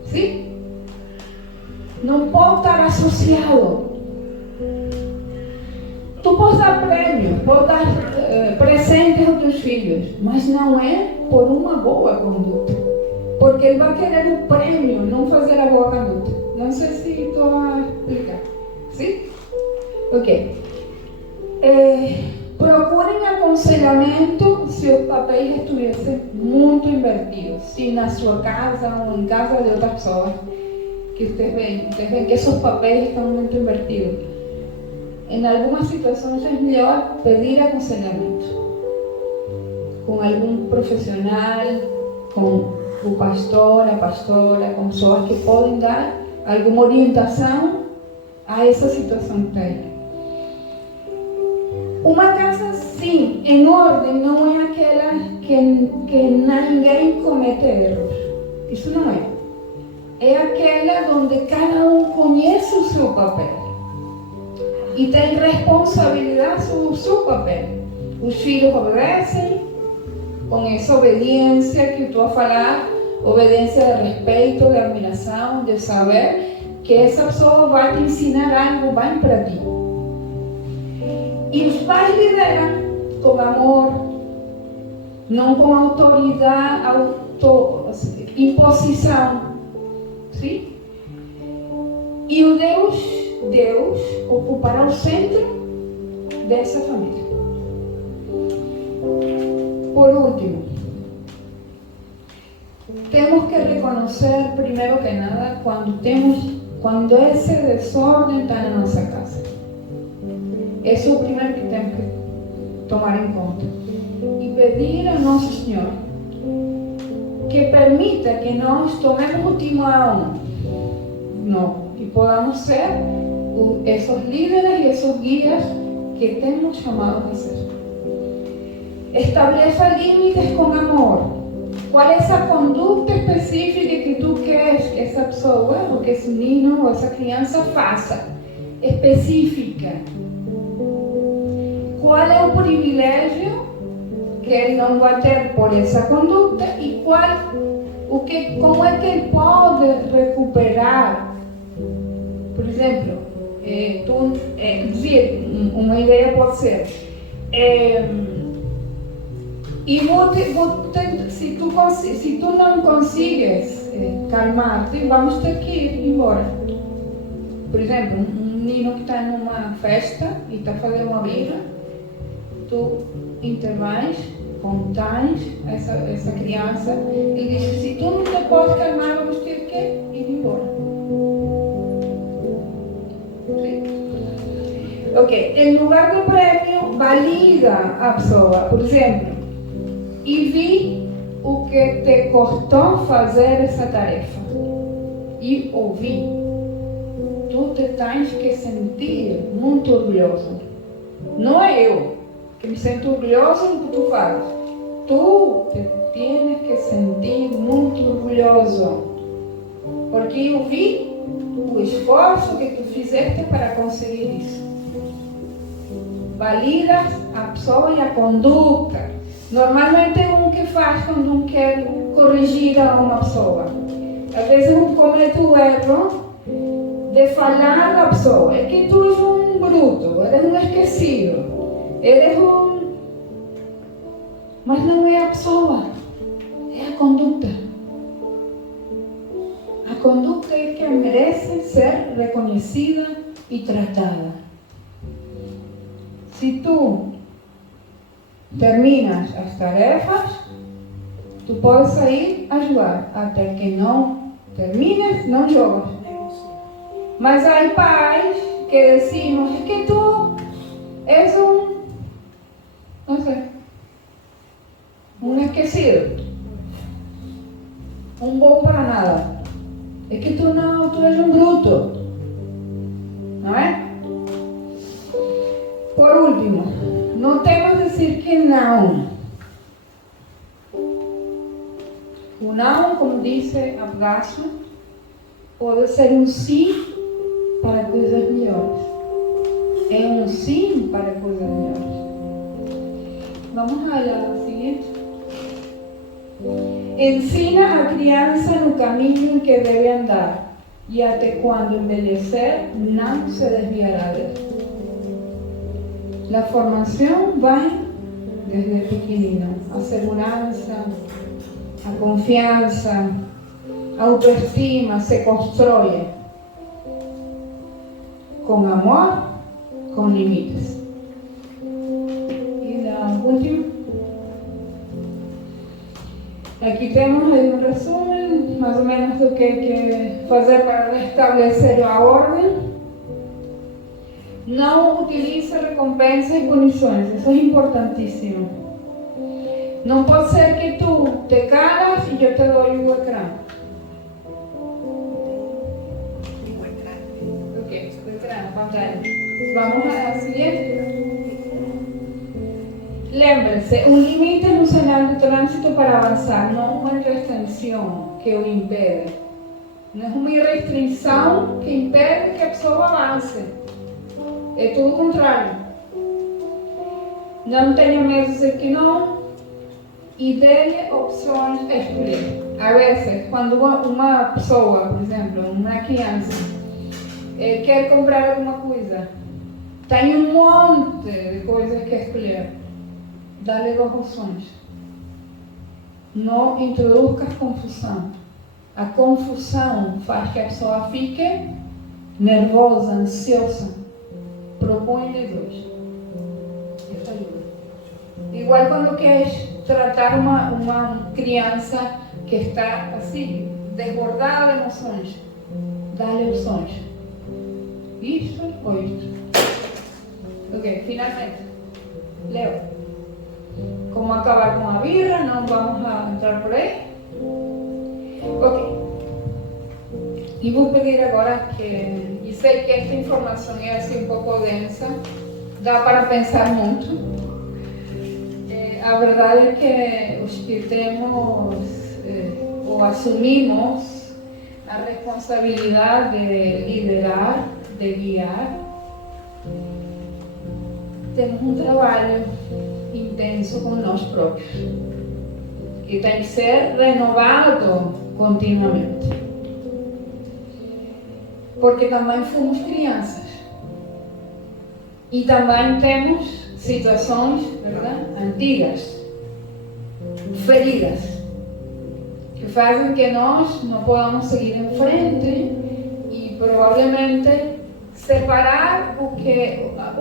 Sim? Não pode estar associado. Tu podes dar prêmio, podes dar presentes aos teus filhos, mas não é por uma boa conduta. Porque ele vai querer o prêmio, não fazer a boa conduta. Não sei se estou a explicar. Sim? Ok. Procurem aconselhamento se os papéis estivessem muito invertidos. Se na sua casa ou em casa de outras pessoas que vocês veem que esses papéis estão muito invertidos. Em algumas situações é melhor pedir aconselhamento com algum profissional, com o pastor, a pastora, com pessoas que podem dar alguma orientação a essa situação que está aí. Uma casa, sim, em ordem, não é aquela que ninguém comete erros. Isso não é. É aquela onde cada um conhece o seu papel e tem responsabilidade sobre o seu papel. Os filhos obedecem com essa obediência que eu estou a falar, obediência de respeito, de admiração, de saber que essa pessoa vai te ensinar algo bem para ti. E os pais lideram com amor, não com autoridade, imposição. Sim? E o Deus ocupará o centro dessa família. Por último, temos que reconhecer, primeiro que nada, quando esse desordem está na nossa casa. Esse é o primeiro que temos que tomar em conta. E pedir ao nosso Senhor que permita que nós tomemos o timão, e podamos ser esses líderes e esses guias que temos chamados a ser. Estabeleça limites com amor. Qual é essa conduta específica que tu queres que essa pessoa, ou que esse menino, ou essa criança faça? Específica. Qual é o privilégio que ele não vai ter por essa conduta e como é que ele pode recuperar? Por exemplo, uma ideia pode ser, se tu não consegues calmar-te, vamos ter que ir embora. Por exemplo, um menino que está numa festa e está fazendo uma birra, tu intervães, contães essa criança e diz: se tu não te podes calmar, vamos ter que ir embora. Sim? Ok, em lugar do prêmio, valida a pessoa. Por exemplo, e vi o que te custou fazer essa tarefa. E ouvi. tu te tens que sentir muito orgulhoso. Não é eu que me sinto orgulhoso do que tu fazes. Tu te tienes que sentir muito orgulhoso. Porque eu vi o esforço que tu fizeste para conseguir isso. Validas a pessoa e a conduta. Normalmente é um que faz quando um quer corrigir a uma pessoa. Às vezes um comete o erro de falar à pessoa. É que tu és um bruto, eres um esquecido, eres um... Mas não é a pessoa, é a conduta. A conduta é que merece ser reconhecida e tratada. Se tu terminas as tarefas, tu podes sair a jogar. Até que não termines, não jogas. Mas há pais que decimos que tu és não sei, um esquecido, um bom para nada. É que tu és um bruto, não é? Por último, não temos de dizer que não. O não, como disse Abgaso, pode ser um sim para coisas melhores. É um sim para coisas melhores. Vamos olhar o seguinte. Ensina a criança no caminho em que deve andar, e até quando envelhecer não se desviará dele. A formação vai desde pequenino. A segurança, a confiança, a autoestima se constrói com amor, com limites. E a última. Aqui temos aí um resumo, mais ou menos do que é fazer para restabelecer a ordem. Não utilize recompensas e punições, isso é importantíssimo. Não pode ser que tu te calas e eu te dou o ecrã. Ok, o ecrã, pantalla. Vamos a seguir. Lembre-se, um limite no sinal de trânsito para avançar, não uma restrição que o impede. Não é uma restrição que impede que a pessoa avance. É tudo o contrário. Não tenha medo de dizer que não e dê opções a escolher. Às vezes, quando uma pessoa, por exemplo, uma criança, quer comprar alguma coisa, tem um monte de coisas que escolher. Dá-lhe 2 opções. Não introduz confusão. A confusão faz que a pessoa fique nervosa, ansiosa. Propõe-lhe 2. Isso ajuda. Igual quando queres tratar uma criança que está assim, desbordada de emoções, dá-lhe opções. Isto ou isto. Ok, finalmente. Leo. Como acabar com a birra, não vamos a entrar por aí. Ok. E vou pedir agora que, e sei que esta informação é assim um pouco densa, dá para pensar muito. A verdade é que os que temos ou assumimos a responsabilidade de liderar, de guiar, temos um trabalho intenso com nós próprios, que tem que ser renovado continuamente. Porque também fomos crianças. E também temos situações, verdade, antigas, feridas, que fazem que nós não podamos seguir em frente e provavelmente separar o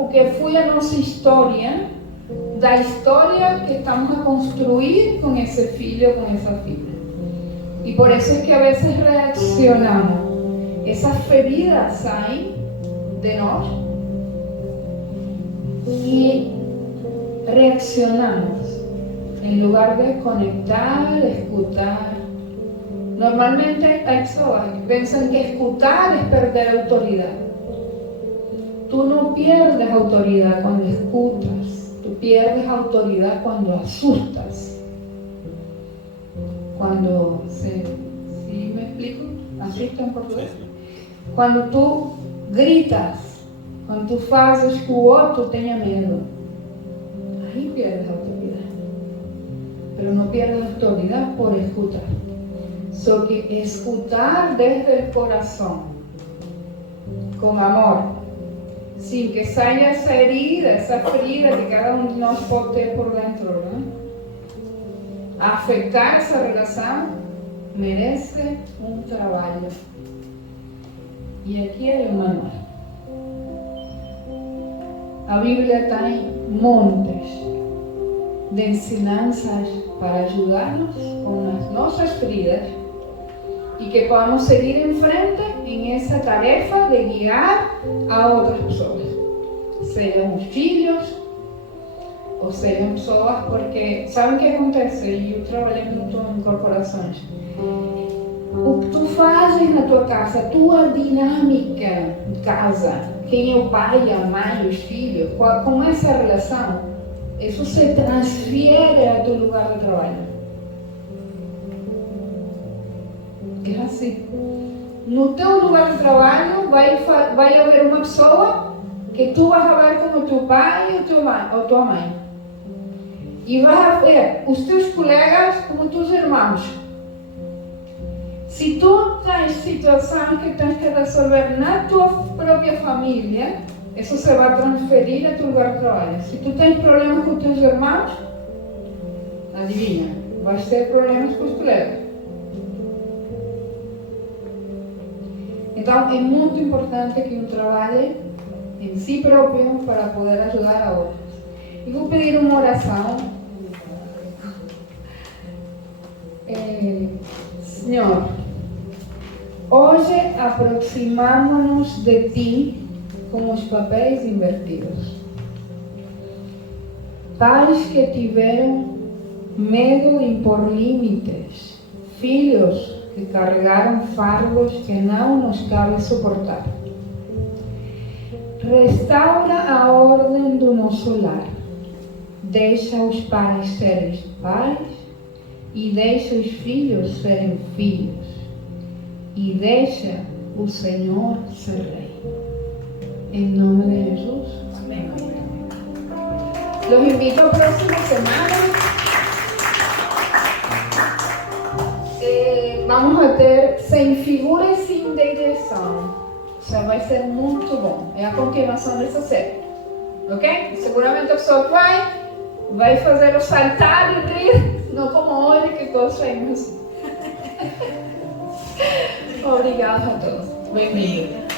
que foi a nossa história da história que estamos a construir com esse filho ou com essa filha. E por isso é que a vezes reaccionamos. Essas feridas saem de nós e reaccionamos. Em lugar de conectar, escutar, Normalmente hay personas que piensan que escuchar es perder autoridad. Tú no pierdes autoridad cuando escuchas, tú pierdes autoridad cuando asustas. Cuando, ¿sí me explico? ¿Asusta en portugués? Cuando tú gritas, cuando tú haces que o outro tenha medo, ahí pierdes autoridad. Pero no pierdes autoridad por escuchar. So que escuchar desde el corazón, con amor, sin que salga esa herida, esa ferida que cada uno de nós pode ter por dentro, né? Afetar essa relação merece um trabalho. E aqui é o manual. A Bíblia tem montes de ensinanças para ajudar-nos com as nossas feridas e que podamos seguir em frente em essa tarefa de guiar a outras pessoas, sejam os filhos ou sejam pessoas, porque sabem o que acontece? E eu trabalhei muito em corporações. O que tu fazes na tua casa, a tua dinâmica de casa, quem é o pai, a mãe, os filhos, como é essa relação, isso se transfere a teu lugar de trabalho. É assim. No teu lugar de trabalho vai haver uma pessoa que tu vas a ver como teu pai ou tua mãe. E vas a ver os teus colegas como teus irmãos. Se tu tens situações que tens que resolver na tua própria família, isso se vai transferir a teu lugar de trabalho. Se tu tens problemas com teus irmãos, adivinha, vais ter problemas com os colegas. Então é muito importante que um trabalhe em si próprio para poder ajudar a outros. E vou pedir uma oração. Senhor, hoje aproximamos-nos de Ti com os papéis invertidos. Pais que tiveram medo de impor limites, filhos que carregaram fardos que não nos cabe suportar. Restaura a ordem do nosso lar. Deixa os pais serem pais e deixa os filhos serem filhos. E deixa o Senhor ser Rei. Em nome de Jesus. Amém. Los invito a próxima semana. Vamos a ter sem figura e sem direção. Isso vai ser muito bom. É a continuação dessa série. Ok? Seguramente a pessoa vai fazer o saltar e rir. Não como hoje que todos saímos assim. Obrigada a todos. Bem-vindos.